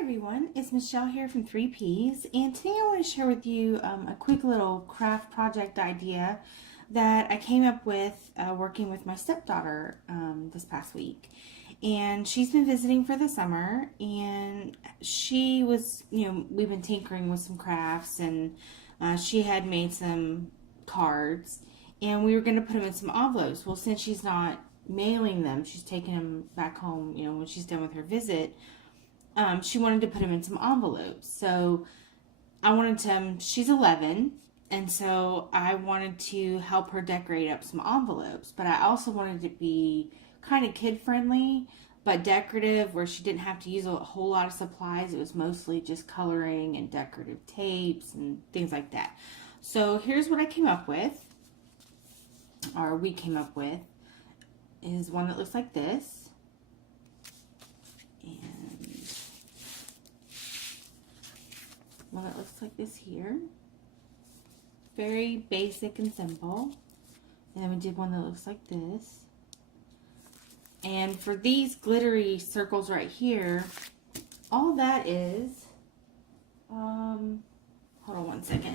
Everyone, it's Michelle here from 3Ps, and today I want to share with you a quick little craft project idea that I came up with working with my stepdaughter this past week. And she's been visiting for the summer, and she was, we've been tinkering with some crafts, and she had made some cards, and we were going to put them in some envelopes. Well, since she's not mailing them, she's taking them back home, when she's done with her visit. She wanted to put them in some envelopes. So I wanted to, she's 11, and so I wanted to help her decorate up some envelopes. But I also wanted it to be kind of kid-friendly, but decorative, where she didn't have to use a whole lot of supplies. It was mostly just coloring and decorative tapes and things like that. So here's what I came up with, or we came up with, is one that looks like this. And one that looks like this here. Very basic and simple. And then we did one that looks like this. And for these glittery circles right here, all that is, hold on one second.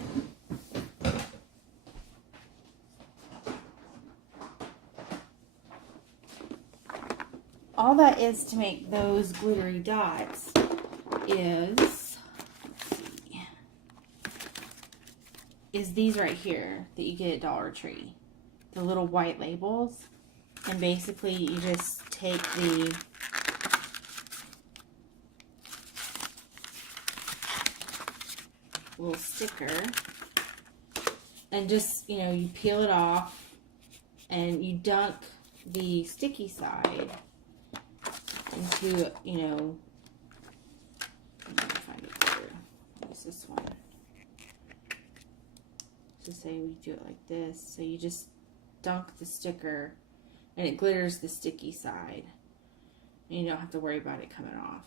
All that is to make those glittery dots is these right here that you get at Dollar Tree. The little white labels. And basically you just take the little sticker and just, you peel it off and you dunk the sticky side into, let me find it here. What's this one? To say we do it like this. So you just dunk the sticker and it glitters the sticky side. And you don't have to worry about it coming off.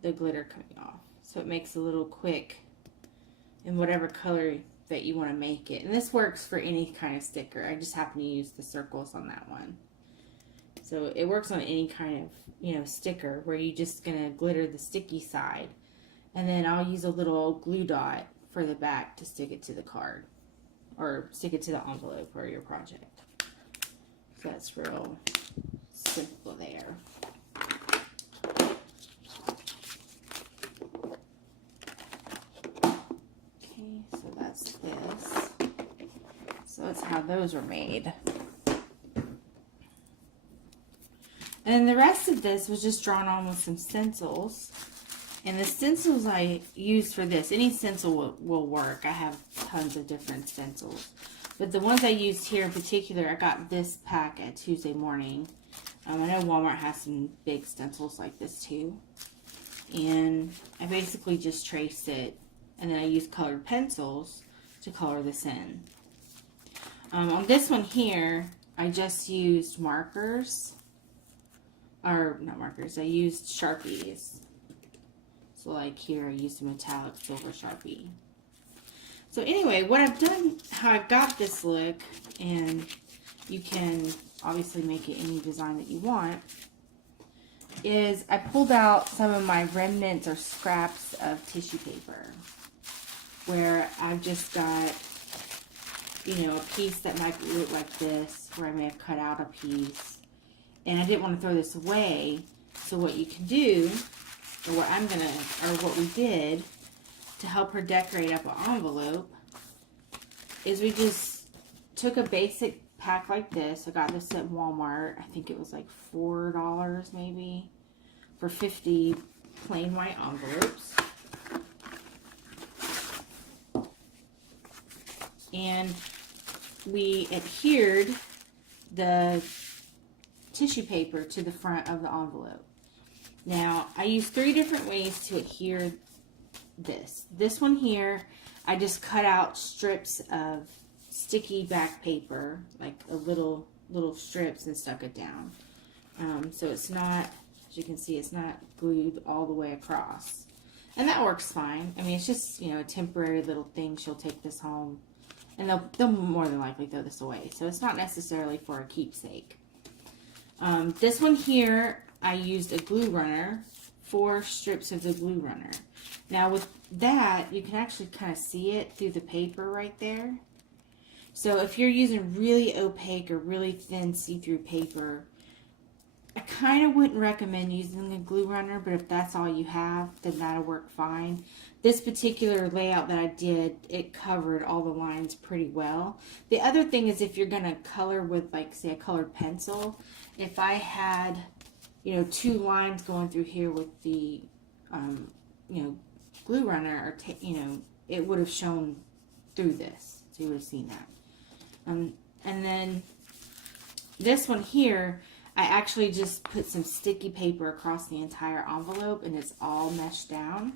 The glitter coming off. So it makes a little quick in whatever color that you want to make it. And this works for any kind of sticker. I just happen to use the circles on that one. So it works on any kind of, sticker where you're just going to glitter the sticky side. And then I'll use a little glue dot for the back to stick it to the card. Or stick it to the envelope or your project. So that's real simple there. Okay, so that's this. So that's how those are made. And then the rest of this was just drawn on with some stencils. And the stencils I used for this, any stencil will work. I have tons of different stencils. But the ones I used here in particular, I got this pack at Tuesday Morning. I know Walmart has some big stencils like this too. And I basically just traced it. And then I used colored pencils to color this in. On this one here, I just used markers. Or not markers, I used Sharpies. So like here, I used a metallic silver Sharpie. So anyway, what I've done, how I've got this look, and you can obviously make it any design that you want, is I pulled out some of my remnants or scraps of tissue paper, where I've just got, a piece that might look like this, where I may have cut out a piece, and I didn't want to throw this away. So what you can do, or what we did to help her decorate up an envelope, is we just took a basic pack like this. I got this at Walmart. I think it was like $4 maybe for 50 plain white envelopes. And we adhered the tissue paper to the front of the envelope. Now, I used 3 different ways to adhere this. This one here, I just cut out strips of sticky back paper, like a little strips, and stuck it down. So it's not, as you can see, it's not glued all the way across. And that works fine. I mean, it's just, a temporary little thing. She'll take this home, and they'll more than likely throw this away. So it's not necessarily for a keepsake. This one here, I used a glue runner 4 strips of the glue runner. Now with that, you can actually kind of see it through the paper right there. So if you're using really opaque or really thin see-through paper, I kind of wouldn't recommend using a glue runner, but if that's all you have, then that'll work fine. This particular layout that I did, it covered all the lines pretty well. The other thing is if you're going to color with, like, say, a colored pencil, if I had, you know, 2 lines going through here with the, you know, glue runner, or, you know, it would have shown through this. So you would have seen that. And then this one here, I actually just put some sticky paper across the entire envelope, and it's all meshed down.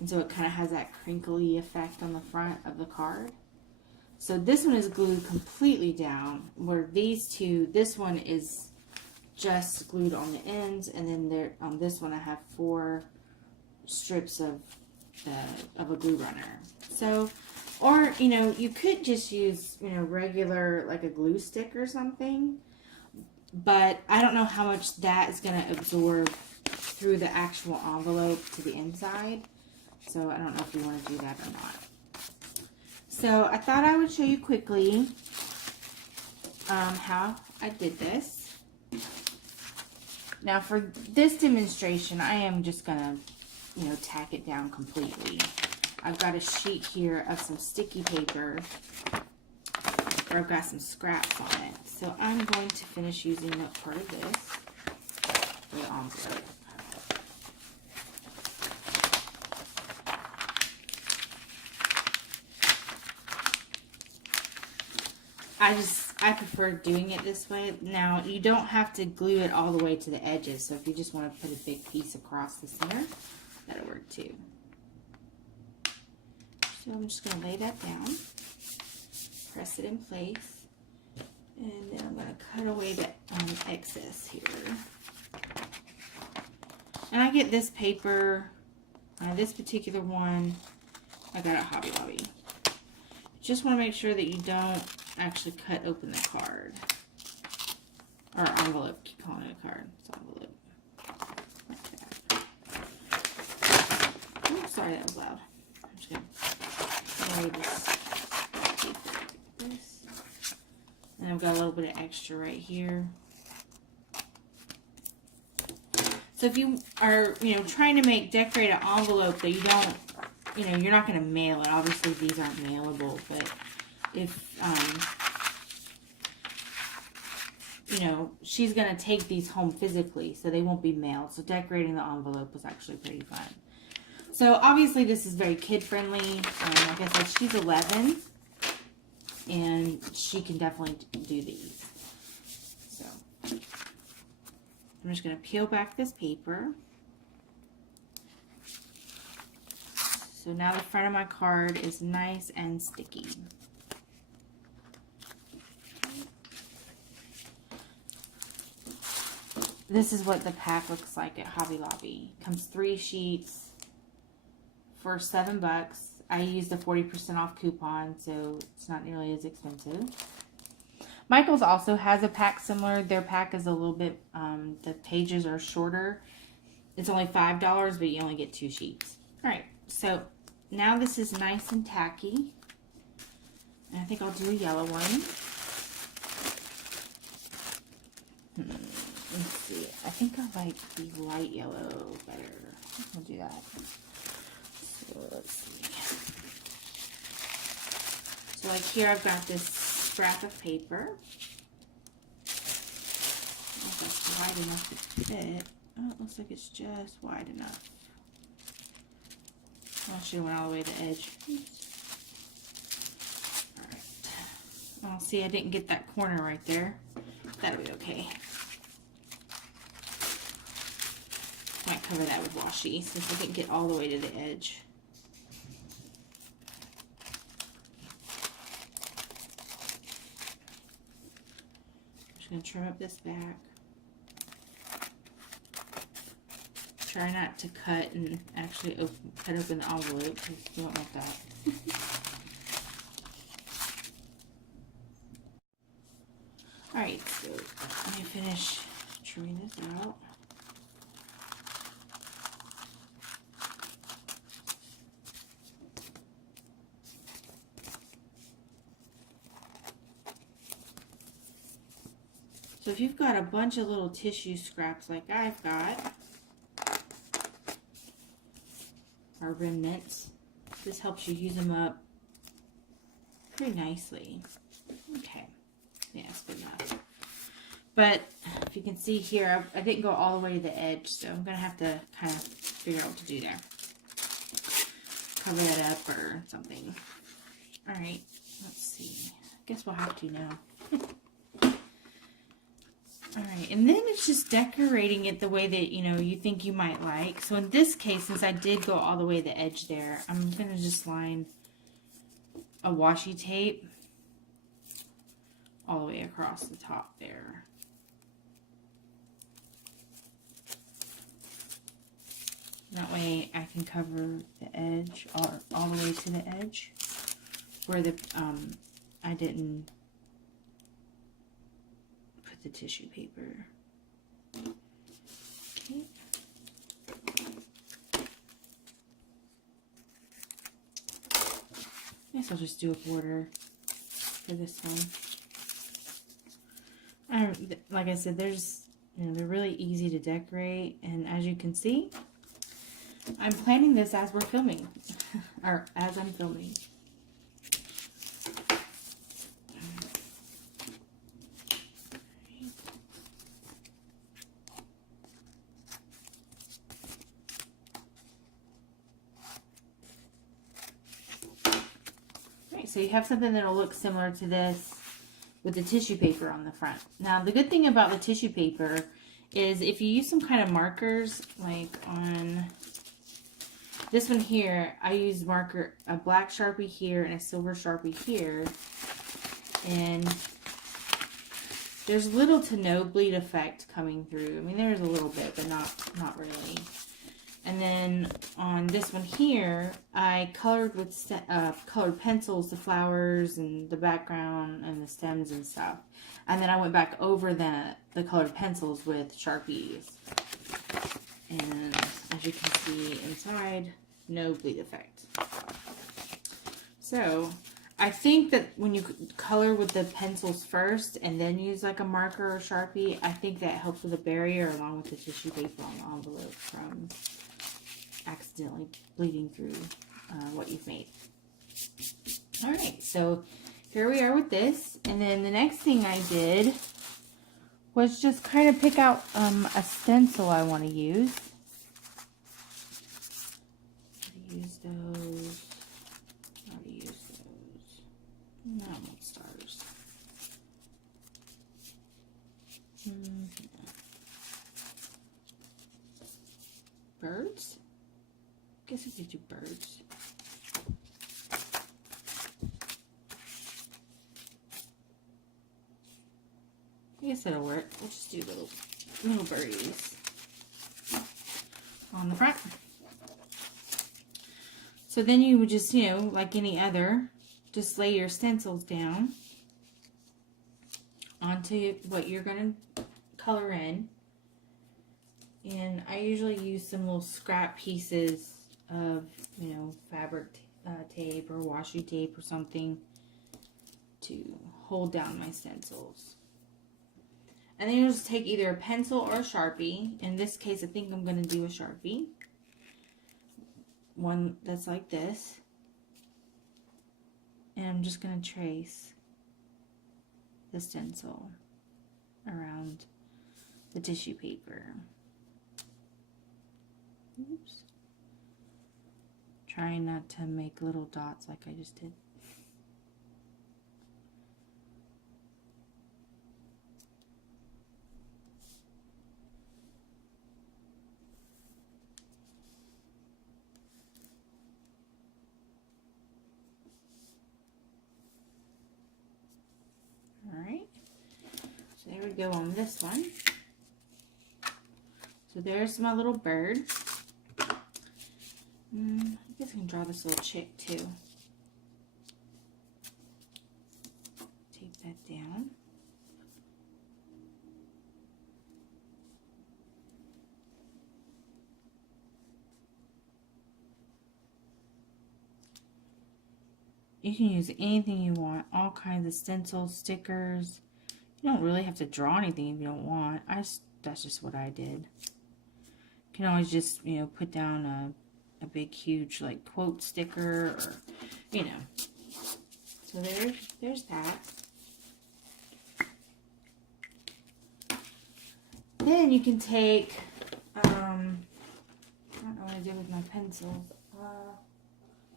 And so it kind of has that crinkly effect on the front of the card. So this one is glued completely down, where these two, this one is just glued on the ends, and then there on this one I have 4 strips of a glue runner. So, or, you know, you could just use, you know, regular, like a glue stick or something, but I don't know how much that is going to absorb through the actual envelope to the inside. So I don't know if you want to do that or not. So I thought I would show you quickly how I did this. Now for this demonstration, I am just going to, you know, tack it down completely. I've got a sheet here of some sticky paper where I've got some scraps on it. So I'm going to finish using that part of this for the envelope. I prefer doing it this way. Now, you don't have to glue it all the way to the edges, so if you just want to put a big piece across the center, that'll work too. So I'm just going to lay that down, press it in place, and then I'm going to cut away the excess here. And I get this paper, this particular one, I got at Hobby Lobby. Just want to make sure that you don't actually cut open the card. Or envelope, keep calling it a card. It's envelope. Like that. Oh, sorry, that was loud. I'm just going to lay this paper like this. And I've got a little bit of extra right here. So if you are, you know, trying to decorate an envelope that you don't, you know, you're not going to mail it. Obviously, these aren't mailable, but if, you know, she's going to take these home physically, so they won't be mailed. So decorating the envelope was actually pretty fun. So obviously, this is very kid-friendly. Like I said, she's 11, and she can definitely do these. So I'm just going to peel back this paper. So now the front of my card is nice and sticky. This is what the pack looks like at Hobby Lobby. Comes 3 sheets for $7. I used a 40% off coupon, so it's not nearly as expensive. Michael's also has a pack similar. Their pack is a little bit, the pages are shorter. It's only $5, but you only get 2 sheets. All right, so now this is nice and tacky. And I think I'll do a yellow one. Let's see. I think I like the light yellow better. I'll do that. So let's see. So like here I've got this scrap of paper. I don't know if that's wide enough to fit. Oh, it looks like it's just wide enough. I should have went all the way to the edge. Alright. Well, see, I didn't get that corner right there. That'll be okay. Might cover that with washi since I didn't get all the way to the edge. I'm just going to trim up this back. Try not to cut and actually cut open the envelope because you don't want that. Alright, so let me finish trimming this out. So if you've got a bunch of little tissue scraps like I've got, or remnants, this helps you use them up pretty nicely. Okay, yeah, it's good enough. But if you can see here, I didn't go all the way to the edge, so I'm going to have to kind of figure out what to do there. Cover that up or something. All right, let's see. I guess we'll have to now. All right, and then it's just decorating it the way that, you know, you think you might like. So in this case, since I did go all the way to the edge there, I'm going to just line a washi tape all the way across the top there. That way I can cover the edge, all the way to the edge, where the I didn't put the tissue paper. Okay. I guess I'll just do a border for this one. Like I said, they're really easy to decorate, and as you can see, I'm planning this as we're filming, or as I'm filming. Right, so you have something that'll look similar to this with the tissue paper on the front. Now, the good thing about the tissue paper is if you use some kind of markers, like on this one here, I use a black Sharpie here and a silver Sharpie here. And there's little to no bleed effect coming through. I mean, there's a little bit, but not really. And then on this one here, I colored with colored pencils, the flowers and the background and the stems and stuff. And then I went back over the colored pencils with Sharpies. And as you can see inside, no bleed effect. So I think that when you color with the pencils first and then use like a marker or Sharpie, I think that helps with the barrier along with the tissue paper on the envelope from accidentally bleeding through what you've made. All right, so here we are with this. And then the next thing I did was just kind of pick out a stencil I want to use. Use those. How to use those? No, I want stars. Birds? I guess we could do birds. I guess that'll work. We'll just do little birdies on the front. So then you would just, you know, like any other, just lay your stencils down onto what you're going to color in. And I usually use some little scrap pieces of, you know, fabric tape or washi tape or something to hold down my stencils. And then you'll just take either a pencil or a Sharpie. In this case, I think I'm going to do a Sharpie. One that's like this. And I'm just going to trace the stencil around the tissue paper. Oops. Trying not to make little dots like I just did. Alright, so there we go on this one. So there's my little bird. I guess I can draw this little chick too. Tape that down. You can use anything you want, all kinds of stencils, stickers, You don't really have to draw anything if you don't want. That's just what I did. You can always just, you know, put down a big, huge, like, quote sticker or, you know. So there's that. Then you can take, I don't know what I did with my pencils. I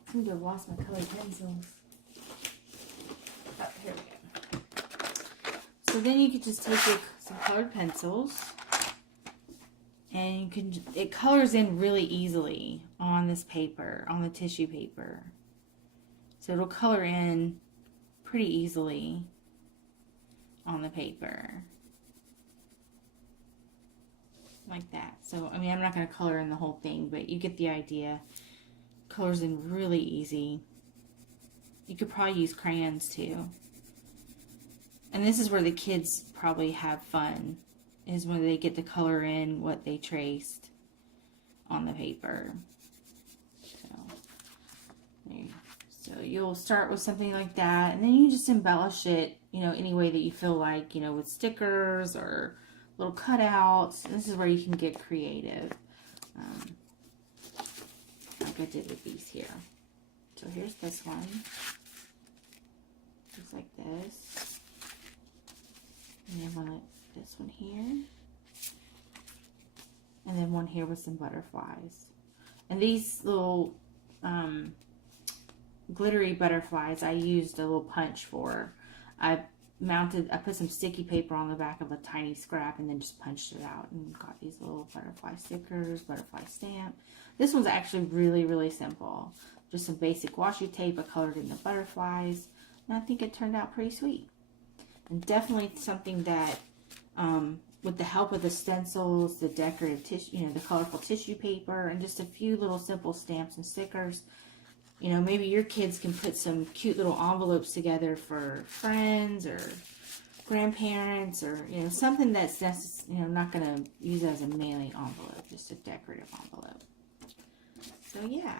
seem to have lost my colored pencils. Oh, here we go. So then you can just take some colored pencils, and you can, it colors in really easily on this paper, on the tissue paper. So it'll color in pretty easily on the paper. Like that. So, I mean, I'm not going to color in the whole thing, but you get the idea. Colors in really easy. You could probably use crayons too. And this is where the kids probably have fun, is when they get to color in what they traced on the paper. So you'll start with something like that, and then you just embellish it, you know, any way that you feel like, you know, with stickers or little cutouts. This is where you can get creative, like I did with these here. So here's this one, just like this, and then one like this one here, and then one here with some butterflies. And these little glittery butterflies I used a little punch for. I put some sticky paper on the back of a tiny scrap and then just punched it out and got these little butterfly stickers, butterfly stamp. This one's actually really, really simple. Just some basic washi tape. I colored in the butterflies, and I think it turned out pretty sweet. And definitely something that, with the help of the stencils, the decorative tissue, you know, the colorful tissue paper, and just a few little simple stamps and stickers, you know, maybe your kids can put some cute little envelopes together for friends or grandparents, or, you know, something that's not going to use it as a mailing envelope, just a decorative envelope. So yeah,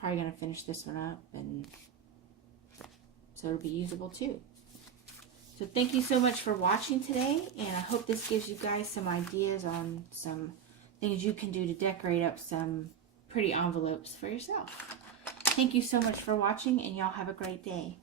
probably going to finish this one up, and so it'll be usable too. So thank you so much for watching today, and I hope this gives you guys some ideas on some things you can do to decorate up some pretty envelopes for yourself. Thank you so much for watching, and y'all have a great day.